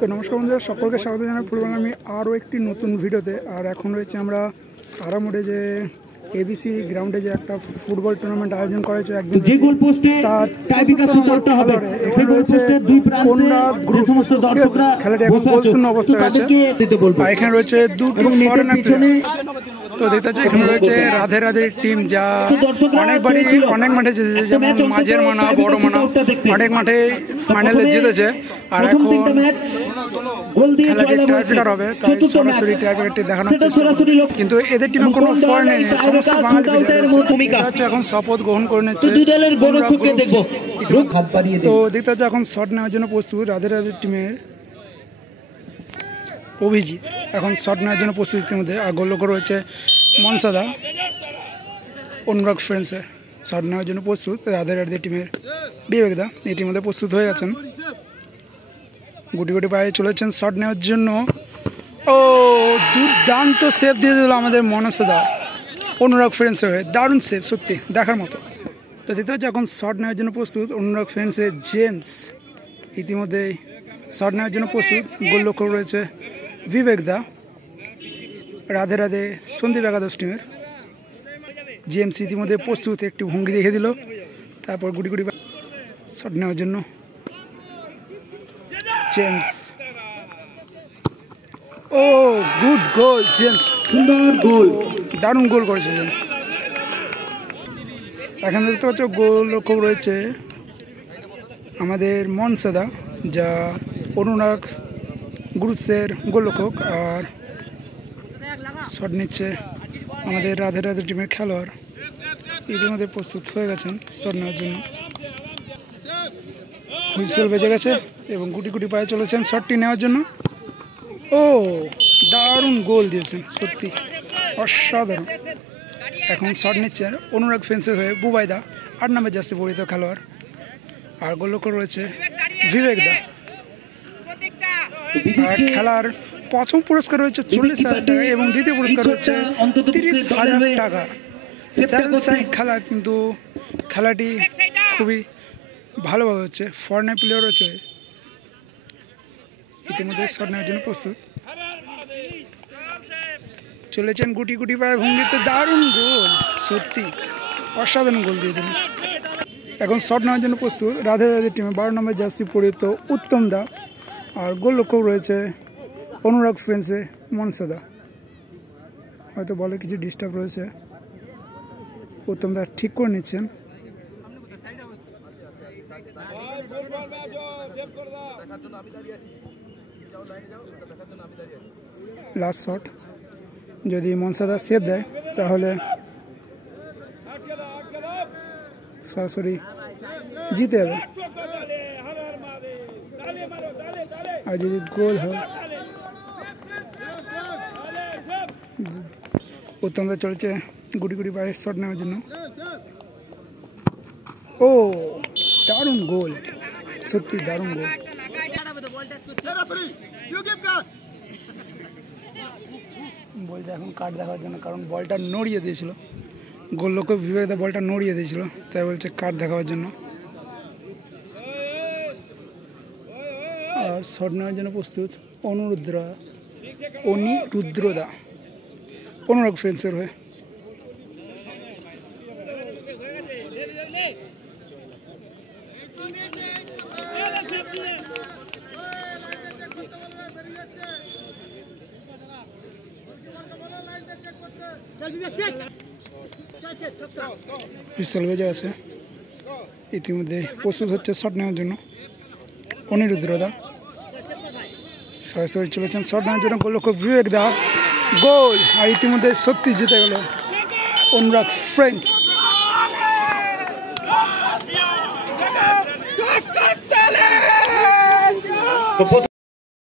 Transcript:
তো নমস্কার বন্ধুরা, সকলকে স্বাগত জানাই ফুটবল আমি আরও একটি নতুন ভিডিওতে। আর এখন রয়েছে আমরা আরামোড়ে যে এবিসি গ্রাউন্ডে যে একটা ফুটবল টুর্নামেন্ট আয়োজন করা হয়েছে একদিন যে গোল পোস্টে টাইব্রেকার শুট করতে হবে সেই গোল পোস্টে দুই প্রান্তে যে সমস্ত দর্শকরা খেলাটি এখন গোলশূন্য অবস্থায় রয়েছে। আর এখানে রয়েছে দুটো ফরেনার প্লেয়ার। তো দেখতে পাচ্ছি এখানে রয়েছে রাধে রাধে টিম, যা অনেক মাঠে জিতেছে, যেমন মাঝের মানা, বড় মানা, অনেক মাঠে ফাইনালে জিতেছে। আর এখন খেলাটি টাইব্রেকার হবে, তাই সরাসরি টাইব্রেকারটি দেখানো হচ্ছে। কিন্তু এদের টিমে কোনো ফরেনার নেই, সমস্ত বাঙালি প্লেয়ার এখন শপথ গ্রহণ করে নিচ্ছে। তো দেখতে পাচ্ছি এখন শট নেওয়ার জন্য প্রস্তুত রাধে রাধে টিমের অভিজিৎ, এখন শট নেওয়ার জন্য প্রস্তুত ইতিমধ্যে। আর গোলরক্ষক রয়েছে মনসাদা, অনুরাগ ফ্রেন্ডসে শট নেওয়ার জন্য প্রস্তুত। রাধে রাধে টিমের বিবেকদা ইতিমধ্যে প্রস্তুত হয়ে গেছেন, গুটি গুটি পায়ে চলেছেন শট নেওয়ার জন্য। ও দুর্দান্ত সেভ দিয়ে দিল আমাদের মনসাদা অনুরাগ ফ্রেন্ডসের হয়ে, দারুণ সেভ, সত্যি দেখার মতো। তো দেখতে পাচ্ছি এখন শট নেওয়ার জন্য প্রস্তুত অনুরাগ ফ্রেন্ডসের জেমস, ইতিমধ্যে শট নেওয়ার জন্য প্রস্তুত। গোলরক্ষক রয়েছে বিবেকদা, রাধে রাধে সন্দীপ একাদশ টিমের জেমস ইতিমধ্যে প্রস্তুত, একটি ভঙ্গি দেখে দিল, তারপর গুটি গুটি শট নেওয়ার জন্য জেমস। ও গুড গোল জেমস, সুন্দর গোল, দারুণ গোল করেছে জেমস। এখানে দেখতে পাচ্ছ গোলরক্ষক রয়েছে আমাদের মনসাদা, যা অনুরাগ গ্রুপসের গোলরক্ষক। আর শট নিচ্ছে আমাদের রাধে রাধে টিমের খেলোয়াড়, ইতিমধ্যে প্রস্তুত হয়ে গেছেন শট নেওয়ার জন্য। হুইসেল বেজে গেছে এবং গুটি গুটি পায়ে চলেছেন শটটি নেওয়ার জন্য। ও দারুণ গোল দিয়েছেন, সত্যি অসাধারণ। এখন শট নিচ্ছেন অনুরাগ ফেন্সের হয়ে বুবাইদা, 8 নম্বর জার্সি পরিহিত খেলোয়াড়। আর গোলরক্ষক রয়েছে বিবেকদা। আর খেলার প্রথম পুরস্কার রয়েছে 40,000 টাকা এবং দ্বিতীয় পুরস্কার রয়েছে 30,000 টাকা। খেলা, কিন্তু খেলাটি খুবই ভালোভাবে হচ্ছে, ফরেনার প্লেয়ার রয়েছে ইতিমধ্যে শট নেওয়ার জন্য প্রস্তুত চলেছেন গুটি গুটি পায়ে ভঙ্গিতে, দারুণ গোল, সত্যি অসাধারণ গোল দিয়ে দিলেন। এখন শট নেওয়ার জন্য প্রস্তুত রাধে রাধে টিমে 12 নম্বর জার্সি পরিহিত উত্তম দা। আর গোলরক্ষক রয়েছে অনুরাগ ফ্রেন্ডসে মনসাদা। হয়তো বলে কিছু ডিস্টার্ব রয়েছে, উত্তম দা ঠিক করে নিচ্ছেন। লাস্ট শট যদি মনসাদা সেভ দেয় তাহলে সরাসরি জিতে যাবে, আর যদি গোল হয় উত্তমদা চলছে গুটি গুটি পায়ে শট নেওয়ার জন্য। ও দারুণ গোল, সত্যি দারুণ গোল। বলছে এখন কার্ড দেখার জন্য, কারণ বলটা নড়িয়ে দিয়েছিল, গোলরক্ষক বিবেকদা বলটা নড়িয়ে দিয়েছিল, তাই বলছে কার্ড দেখাবার জন্য। আর শট নেওয়ার জন্য প্রস্তুত অনিরুদ্রদা অনুরাগ ফ্রেন্ডসের হয়ে। হুইসেল বেজে আছে, ইতিমধ্যে প্রস্তুত হচ্ছে শট নেওয়ার জন্য অনিরুদ্রদা, সরাসরি চলেছেন শট নেওয়ার জন্য। গোলরক্ষক বিবেকদা, গোল। আর ইতিমধ্যে সত্যি জিতে গেল অনুরাগ ফ্রেন্ডস।